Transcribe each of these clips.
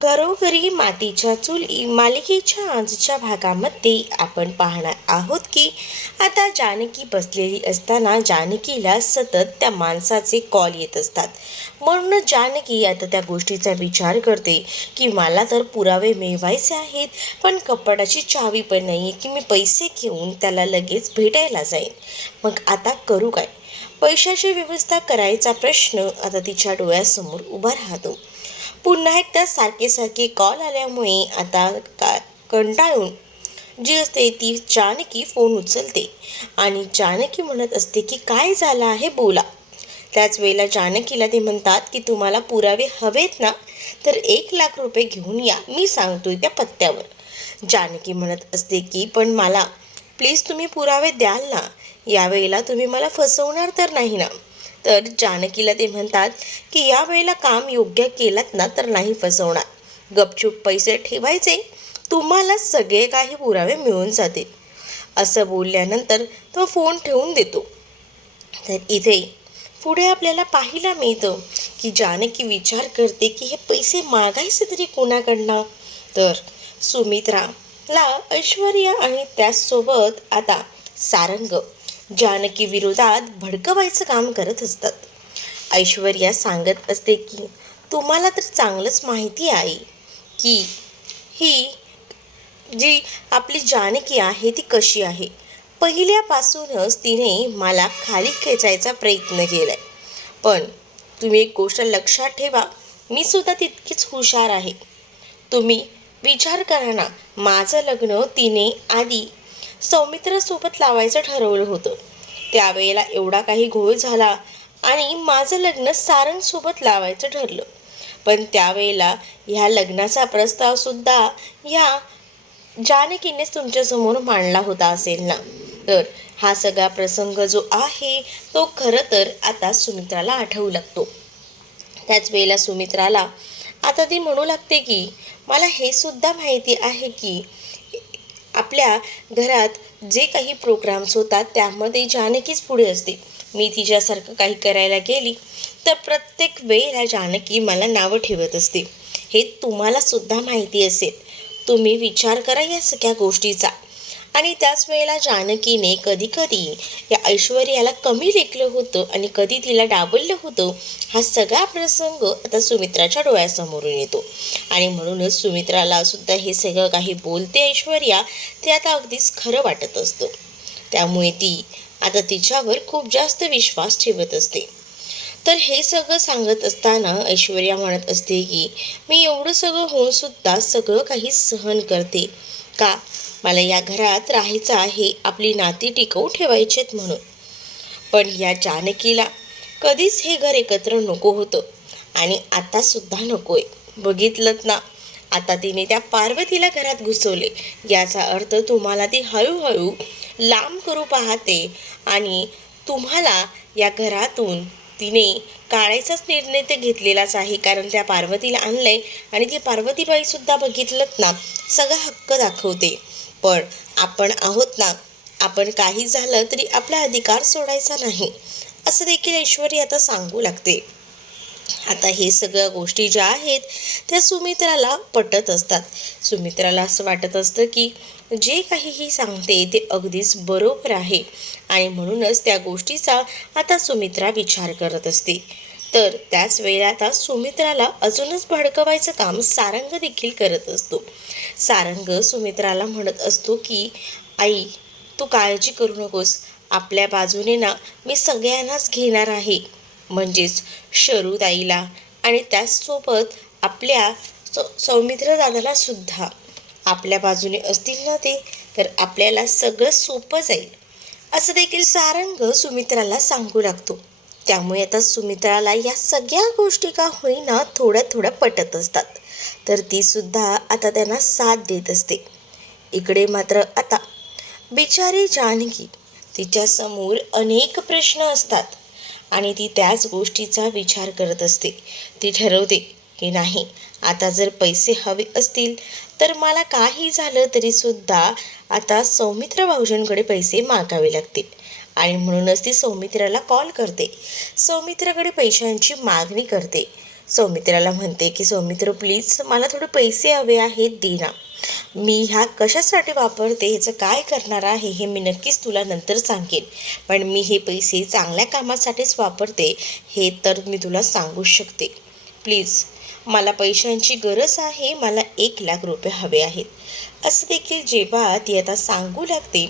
घरोघरी मातीच्या चुली मालिकेच्या आजच्या भागामध्ये आपण पाहणार आहोत की आता जानकी बसलेली असताना जानकीला सतत त्या माणसाचे कॉल येत असतात. म्हणूनच जानकी आता त्या गोष्टीचा विचार करते की मला तर पुरावे मिळवायचे आहेत पण कपडाची चावी पण नाही आहे की मी पैसे घेऊन त्याला लगेच भेटायला जाईन. मग आता करू काय? पैशाची व्यवस्था करायचा प्रश्न आता तिच्या डोळ्यासमोर उभा राहतो. पुन्हा एकदा सारखे सारखे कॉल आल्यामुळे आता का कंटाळून जी असते ती जानकी फोन उचलते. आणि जानकी म्हणत असते की काय झालं आहे बोला. त्याच वेळेला जानकीला ते म्हणतात की तुम्हाला पुरावे हवेत ना? तर एक लाख रुपये घेऊन या. मी सांगतोय त्या पत्त्यावर. जानकी म्हणत असते की पण मला प्लीज तुम्ही पुरावे द्याल ना? यावेळेला तुम्ही मला फसवणार तर नाही ना? तर जानकीला ते म्हणतात की या वेळेला काम योग्य केलात ना तर नाही फसवणार. गपचूप पैसे ठेवायचे. तुम्हाला सगळे काही पुरावे मिळून जातील. असं बोलल्यानंतर तो फोन ठेवून देतो. तर इथे पुढे आपल्याला पाहायला मिळतं की जानकी विचार करते की हे पैसे मागायचे तरी कोणाकडनं? तर सुमित्राला ऐश्वर्या आणि त्याचसोबत आता सारंग जानकी विरोधात भडकवायचं काम करत असतात. ऐश्वर्या सांगत असते की तुम्हाला तर चांगलंच माहिती आहे की ही जी आपली जानकी आहे ती कशी आहे? पहिल्यापासूनच तिने मला खाली खेचायचा प्रयत्न केला आहे पण तुम्ही एक गोष्ट लक्षात ठेवा मी सुद्धा तितकीच हुशार आहे. तुम्ही विचार करा ना माझं लग्न तिने आधी सौमित्रासोबत लावायचं ठरवलं होतं. त्यावेळेला एवढा काही घोळ झाला आणि माझं लग्न सारंगसोबत लावायचं ठरलं. पण त्यावेळेला ह्या लग्नाचा प्रस्तावसुद्धा या जानकीनेच तुमच्यासमोर मांडला होता असेल ना? तर हा सगळा प्रसंग जो आहे तो खरं तर आता सुमित्राला आठवू लागतो. त्याच वेळेला सुमित्राला आता ती म्हणू लागते की मला हे सुद्धा माहिती आहे की आपल्या घरात जे काही प्रोग्राम्स होतात त्यामध्ये जानकीच पुढे असते. मी तिच्यासारखं काही करायला गेली तर प्रत्येक वेळेला जानकी मला नावं ठेवत असते. हे तुम्हाला सुद्धा माहिती असेल. तुम्ही विचार करा या सगळ्या गोष्टीचा. आणि त्याच वेळेला जानकीने कधी कधी या ऐश्वर्याला कमी लेखलं होतं आणि कधी तिला डाबललं होतं हा सगळा प्रसंग आता सुमित्राच्या डोळ्यासमोरून येतो. आणि म्हणूनच सुमित्राला सुद्धा हे सगळं काही बोलते ऐश्वर्या ते आता अगदीच खरं वाटत असतं. त्यामुळे ती आता तिच्यावर खूप जास्त विश्वास ठेवत असते. तर हे सगळं सांगत असताना ऐश्वर्या म्हणत असते की मी एवढं सगळं होऊन सुद्धा सगळं काही सहन करते. का? मला या घरात राहायचं आहे आपली नाती टिकवून ठेवायचेत म्हणून. पण या जानकीला कधीच हे घर एकत्र नको होतं आणि आतासुद्धा नको नकोय. बघितलंत ना? आता तिने त्या पार्वतीला घरात घुसवले. याचा अर्थ तुम्हाला ती हळूहळू लांब करू पाहते आणि तुम्हाला या घरातून तिने काढायचाच निर्णय ते घेतलेलाच आहे कारण त्या पार्वतीला आणलं आहे आणि ती पार्वतीबाईसुद्धा बघितलंत ना? सगळा हक्क दाखवते. पण आपण आहोत ना आपण काही झालं तरी आपला अधिकार सोडायचा नाही असं देखील ऐश्वर्या आता सांगू लागते. आता हे सगळ्या गोष्टी ज्या आहेत त्या सुमित्राला पटत असतात. सुमित्राला असं वाटत असतं की जे काहीही सांगते ते अगदीच बरोबर आहे. आणि म्हणूनच त्या गोष्टीचा आता सुमित्रा विचार करत असते. तर त्याच वेळेला आता सुमित्राला अजूनच भडकवायचं काम सारंग देखील करत असतो. सारंग सुमित्राला म्हणत असतो की आई तू काळजी करू नकोस. आपल्या बाजूने ना मी सगळ्यांनाच घेणार आहे. म्हणजेच शरूताईला आणि त्याचसोबत आपल्या सौ सौमित्र दादाला सुद्धा. आपल्या बाजूने असतील ना ते तर आपल्याला सगळं सोपं जाईल. असं देखील सारंग सुमित्राला सांगू लागतो. त्यामुळे आता सुमित्राला या सगळ्या गोष्टी का होईना थोड्या थोड्या पटत असतात. तर तीसुद्धा आता त्यांना साथ देत असते. इकडे मात्र आता बिचारी जानकी तिच्यासमोर अनेक प्रश्न असतात. आणि ती त्याच गोष्टीचा विचार करत असते. ती ठरवते की नाही आता जर पैसे हवे असतील तर मला काही झालं तरीसुद्धा आता सौमित्र भाऊजांकडे पैसे मागावे लागतील. आणि म्हणूनच ती सौमित्राला कॉल करते. सौमित्राकडे पैशांची मागणी करते. सौमित्राला म्हणते की सौमित्र प्लीज मला थोडे पैसे हवे आहेत दे ना. मी ह्या कशासाठी वापरते? ह्याचं काय करणार आहे? हे मी नक्कीच तुला नंतर सांगेन. पण मी हे पैसे चांगल्या कामासाठीच वापरते हे तर मी तुला सांगू शकते. प्लीज मला पैशांची गरज आहे मला एक लाख रुपये हवे आहेत. असं देखील जेव्हा ती आता सांगू लागते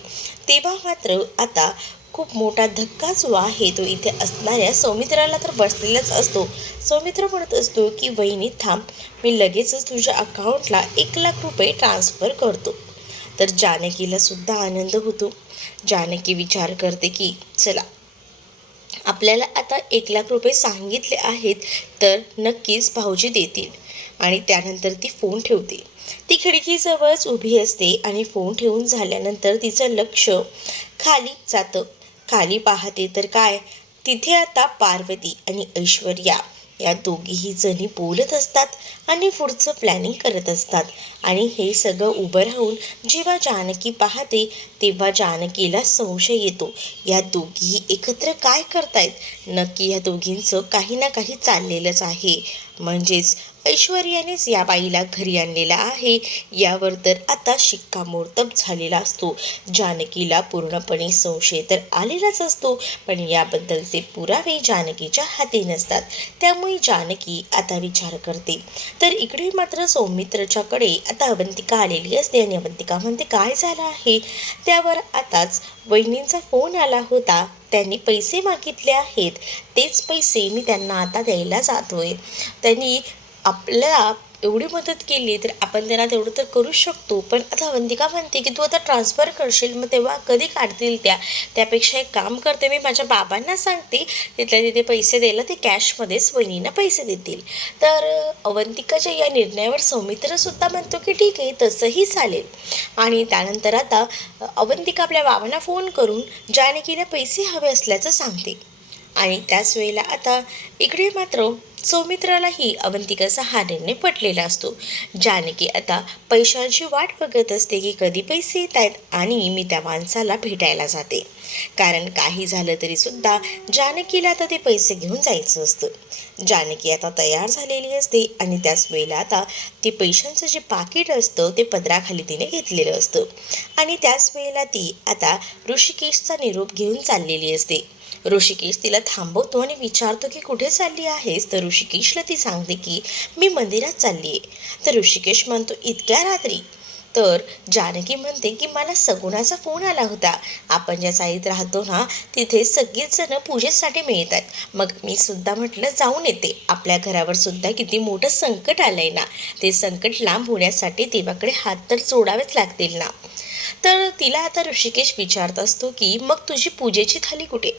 तेव्हा मात्र आता खूप मोठा धक्का जो आहे तो इथे असणाऱ्या सौमित्राला तर बसलेलाच असतो. सौमित्र म्हणत असतो की वहिनी थांब. मी लगेचच तुझ्या अकाउंटला एक लाख रुपये ट्रान्स्फर करतो. तर जानकीला सुद्धा आनंद होतो. जानकी विचार करते की चला आपल्याला आता एक लाख रुपये सांगितले आहेत तर नक्कीच भाऊजी देतील. आणि त्यानंतर ती फोन ठेवते. ती खिडकीजवळच उभी असते आणि फोन ठेवून झाल्यानंतर तिचं लक्ष खाली जातं. खाली पाहते तर काय? तिथे आता पार्वती आणि ऐश्वर्या या दोघीही जणी बोलत असतात आणि पुढचं प्लॅनिंग करत असतात. आणि हे सगळं उभं राहून जेव्हा जानकी पाहते तेव्हा जानकीला संशय येतो. या दोघीही एकत्र काय करतायत? नक्की या दोघींचं काही ना काही चाललेलंच आहे. म्हणजेच ऐश्वर्यानेच या बाईला घरी आणलेला आहे. यावर तर आता शिक्कामोर्तब झालेला असतो. जानकीला पूर्णपणे संशय तर आलेलाच असतो पण याबद्दलचे पुरावे जानकीच्या हाती नसतात. त्यामुळे जानकी आता विचार करते. तर इकडे मात्र सौमित्रच्याकडे आता अवंतिका आलेली असते आणि अवंतिका म्हणते काय झालं आहे? त्यावर आताच वहिनींचा फोन आला होता. त्यांनी पैसे मागितले आहेत. तेच पैसे मी त्यांना आता द्यायला जातोय. त्यांनी आपल्याला एवढी मदत केली तर आपण त्यांना तेवढं तर करूच शकतो. पण आता अवंतिका म्हणते की तू आता ट्रान्सफर करशील मग तेव्हा कधी काढतील त्या? त्यापेक्षा एक काम करते मी माझ्या बाबांना सांगते तिथल्या तिथे पैसे द्यायला ते कॅशमध्येच वहिनींना पैसे देतील. तर अवंतिकाच्या या निर्णयावर सौमित्रसुद्धा म्हणतो की ठीक आहे तसंही चालेल. आणि त्यानंतर आता अवंतिका आपल्या बाबांना फोन करून जानकीला पैसे हवे असल्याचं सांगते. आणि त्याच वेळेला आता इकडे मात्र सौमित्रालाही अवंतिकाचा हा निर्णय पटलेला असतो. जानकी आता पैशांची वाट बघत असते की कधी पैसे येत आहेत आणि मी त्या माणसाला भेटायला जाते. कारण काही झालं तरी सुद्धा जानकीला आता ते पैसे घेऊन जायचं असतं. जानकी आता तयार झालेली असते आणि त्याच वेळेला आता ते पैशांचं जे पाकिट असतं ते पदराखाली तिने घेतलेलं असतं. आणि त्याच वेळेला ती आता ऋषिकेशचा निरोप घेऊन चाललेली असते. ऋषिकेश तिला थांबवतो आणि विचारतो की कुठे चालली आहेस? तर ऋषिकेशला ती सांगते की मी मंदिरात चालली आहे. तर ऋषिकेश म्हणतो इतक्या रात्री? तर जानकी म्हणते की मला सगुणाचा फोन आला होता. आपण ज्या साईत राहतो ना तिथे सगळीच जण पूजेसाठी मिळतात. मग मी सुद्धा म्हटलं जाऊन येते. आपल्या घरावर सुद्धा किती मोठं संकट आलंय ना. ते संकट लांब होण्यासाठी देवाकडे हात तर जोडावेच लागतील ना. तर तिला आता ऋषिकेश विचारत असतो की मग तुझी पूजेची थाली कुठे?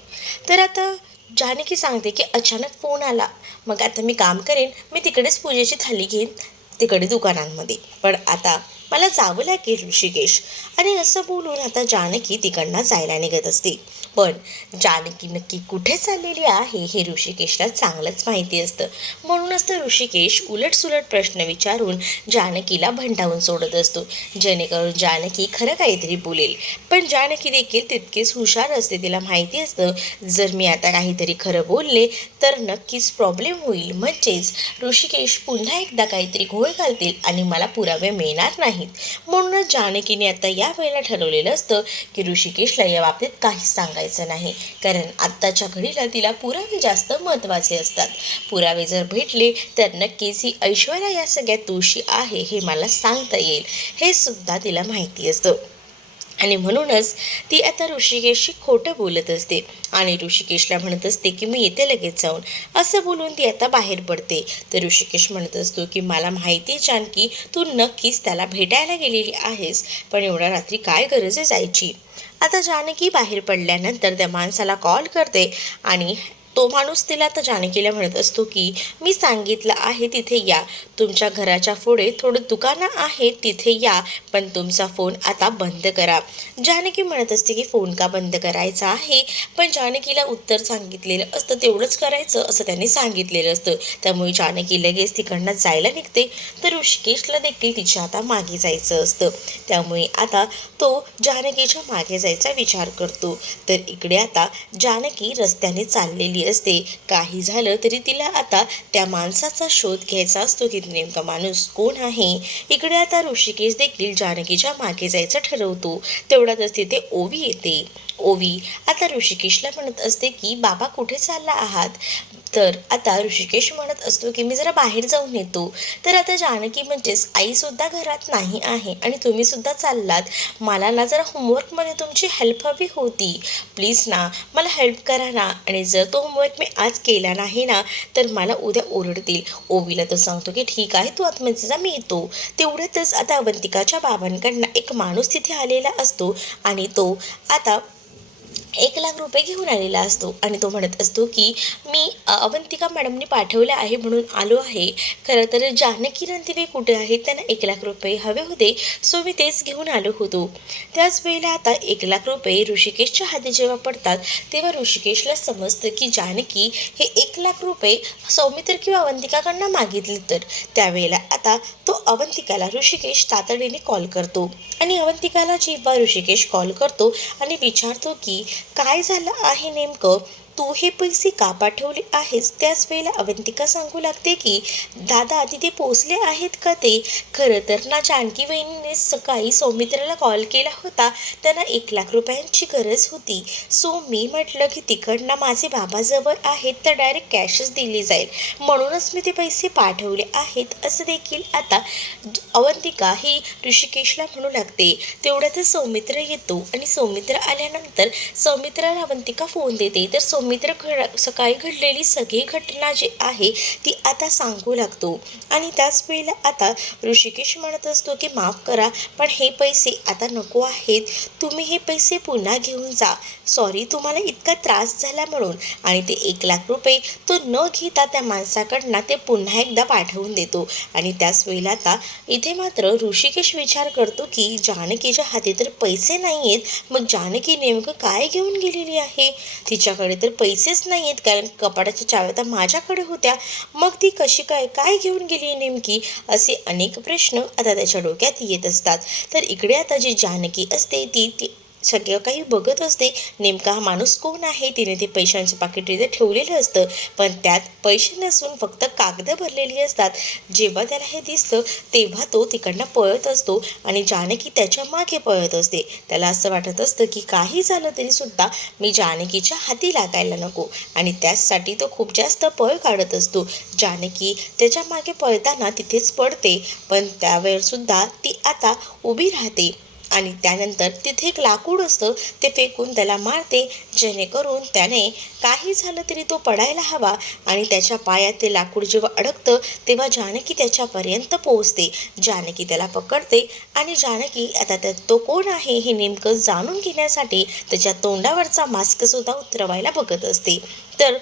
तर आता जानकी सांगते की अचानक फोन आला. मग आता मी काम करेन. मी तिकडेच पूजेची थाली घेईन तिकडे दुकानांमध्ये. पण आता मला जावं लागेल ऋषिकेश. आणि असं बोलून आता जानकी तिकडनं जायला निघत असते. पण जानकी नक्की कुठे चाललेली आहे हे ऋषिकेशला चांगलंच माहिती असतं. म्हणूनच तर ऋषिकेश उलटसुलट प्रश्न विचारून जानकीला भंडावून सोडत असतो. जेणेकरून जानकी खरं काहीतरी बोलेल. पण जानकी देखील तितकीच हुशार असते तिला माहिती असतं. जर मी आता काहीतरी खरं बोलले तर नक्कीच प्रॉब्लेम होईल. म्हणजेच ऋषिकेश पुन्हा एकदा काहीतरी घोळ घालतील आणि मला पुरावे मिळणार नाही नाहीत. म्हणूनच जानकीने आता या वेळेला ठरवलेलं असतं की ऋषिकेशला या बाबतीत काहीच सांगायचं नाही. कारण आत्ताच्या घडीला तिला पुरावे जास्त महत्त्वाचे असतात. पुरावे जर भेटले तर नक्कीच ही ऐश्वर्या या सगळ्यात दोषी आहे हे मला सांगता येईल. हे सुद्धा तिला माहिती असतं. आणि म्हणूनच ती आता ऋषिकेशशी खोटं बोलत असते. आणि ऋषिकेशला म्हणत असते की मी येते लगेच जाऊन असं बोलून ती आता बाहेर पडते. तर ऋषिकेश म्हणत असतो की मला माहिती आहे जानकी तू नक्कीच त्याला भेटायला गेलेली आहेस पण एवढ्या रात्री काय गरज आहे जायची? आता जानकी बाहेर पडल्यानंतर त्या माणसाला कॉल करते आणि तो माणूस तिला आता जानकीला म्हणत असतो की मी सांगितलं आहे तिथे या. तुमच्या घराच्या पुढे थोडं दुकानं आहेत तिथे या. पण तुमचा फोन आता बंद करा. जानकी म्हणत असते की फोन का बंद करायचा आहे? पण जानकीला उत्तर सांगितलेलं असतं तेवढंच करायचं असं त्यांनी सांगितलेलं असतं. त्यामुळे जानकी लगेच तिकडनं जायला निघते. तर ऋषिकेशला देखील तिच्या आता मागे जायचं असतं. त्यामुळे आता तो जानकीच्या मागे जायचा विचार करतो. तर इकडे आता जानकी रस्त्याने चाललेली असते. काही झालं तरी तिला आता त्या माणसाचा शोध घ्यायचा असतो की नेमका माणूस कोण आहे? इकडे आता ऋषिकेश देखील जानकीच्या मागे जायचं ठरवतो. तेवढ्यातच तिथे ओवी येते. ओवी आता ऋषिकेशला म्हणत असते की बाबा कुठे चालला आहात? तर आता ऋषिकेश म्हणत असतो की मी जरा बाहेर जाऊन येतो. तर आता जानकी म्हणजेच आईसुद्धा घरात नाही आहे आणि तुम्हीसुद्धा चाललात. मला ना जरा होमवर्कमध्ये तुमची हेल्प हवी होती. प्लीज ना मला हेल्प करा ना. आणि जर तो होमवर्क मी आज केला नाही ना तर मला उद्या ओरडतील. ओवीला तर सांगतो की ठीक आहे तू आत्महत्या जा मी येतो. तेवढ्यातच आता अवंतिकाच्या बाबांकडनं एक माणूस तिथे आलेला असतो आणि तो आता एक लाख रुपये घेऊन आलेला असतो. आणि तो म्हणत असतो की मी अवंतिका मॅडमनी पाठवले आहे म्हणून आलो आहे. खरं तर जानकी रणदिवे कुठे आहेत त्यांना एक लाख रुपये हवे होते सो मी तेच घेऊन आलो होतो. त्याच वेळेला आता एक लाख रुपये ऋषिकेशच्या हाती जेव्हा पडतात तेव्हा ऋषिकेशला समजतं की जानकी हे एक लाख रुपये सौमित्र किंवा अवंतिकाकडनं मागितले तर. त्यावेळेला आता तो अवंतिकाला ऋषिकेश तातडीने कॉल करतो. आणि अवंतिकाला जेव्हा ऋषिकेश कॉल करतो आणि विचारतो की काय झालं आहे नेमकं? तू हे पैसे का पाठवले आहेस? त्याच वेळेला अवंतिका सांगू लागते की दादा तिथे पोचले आहेत का ते? खरं तर ना जानकी वहिनीने सकाळी सौमित्राला कॉल केला होता. त्यांना एक लाख रुपयांची गरज होती. सो मी म्हटलं की तिकडनं माझे बाबा जवळ आहेत तर डायरेक्ट कॅशच दिली जाईल. म्हणूनच मी ते पैसे पाठवले आहेत असं देखील आता अवंतिका ही ऋषिकेशला म्हणू लागते. तेवढ्यातच सौमित्र येतो आणि सौमित्र आल्यानंतर सौमित्राला अवंतिका फोन देते. तर सौमित्र घड सकाळी घडलेली सगळी घटना जी आहे ती आता सांगू लागतो. आणि त्याच वेळेला आता ऋषिकेश म्हणत असतो की माफ करा पण हे पैसे आता नको आहेत. तुम्ही हे पैसे पुन्हा घेऊन जा. सॉरी तुम्हाला इतका त्रास झाला म्हणून. आणि ते एक लाख रुपये तो न घेता त्या माणसाकडनं ते पुन्हा एकदा पाठवून देतो. आणि त्याच वेळेला आता इथे मात्र ऋषिकेश विचार करतो की जानकीच्या हाती तर पैसे नाही आहेत मग जानकी नेमकं काय घेऊन गेलेली आहे? तिच्याकडे तर पैसेच नाही आहेत कारण कपाटाच्या चाव्या तर माझ्याकडे होत्या. मग ती कशी काय काय घेऊन गेली नेमकी? असे अनेक प्रश्न आता त्याच्या डोक्यात येत असतात. तर इकडे आता जी जानकी असते ती ती सगळं काही बघत असते. नेमका हा माणूस कोण आहे? तिने ते पैशांचं पाकिट तिथे ठेवलेलं असतं. पण त्यात पैसे नसून फक्त कागदं भरलेली असतात. जेव्हा त्याला हे दिसतं तेव्हा तो तिकडनं पळत असतो आणि जानकी त्याच्यामागे पळत असते. त्याला असं वाटत असतं की काही झालं तरी सुद्धा मी जानकीच्या हाती लागायला नको आणि त्याचसाठी तो खूप जास्त पळ काढत असतो. जानकी त्याच्यामागे पळताना तिथेच पडते. पण त्यावेळेसुद्धा ती आता उभी राहते. आणि त्यानंतर तिथे एक लाकूड असतं ते फेकून त्याला मारते. जेणेकरून त्याने काही झालं तरी तो पडायला हवा आणि त्याच्या पायात ते लाकूड जेव्हा अडकतं तेव्हा जानकी त्याच्यापर्यंत पोहोचते. जानकी त्याला पकडते आणि जानकी आता त्या तो कोण आहे हे नेमकं जाणून घेण्यासाठी त्याच्या तोंडावरचा मास्कसुद्धा उतरवायला बघत असते. तर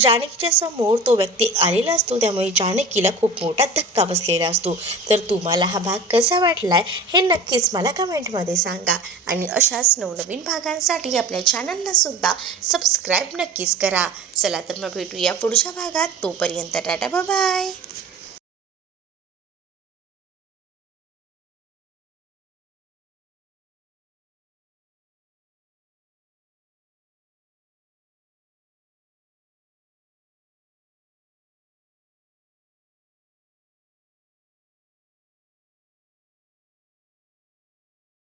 जानकीच्या समोर तो व्यक्ती आलेला असतो. त्यामुळे जानकीला खूप मोठा धक्का बसलेला असतो. तर तुम्हाला हा भाग कसा वाटलाय हे नक्कीच मला कमेंटमध्ये सांगा. आणि अशाच नवनवीन भागांसाठी आपल्या चॅनलला सुद्धा सबस्क्राईब नक्कीच करा. चला तर मग भेटूया पुढच्या भागात. तोपर्यंत टाटा बाय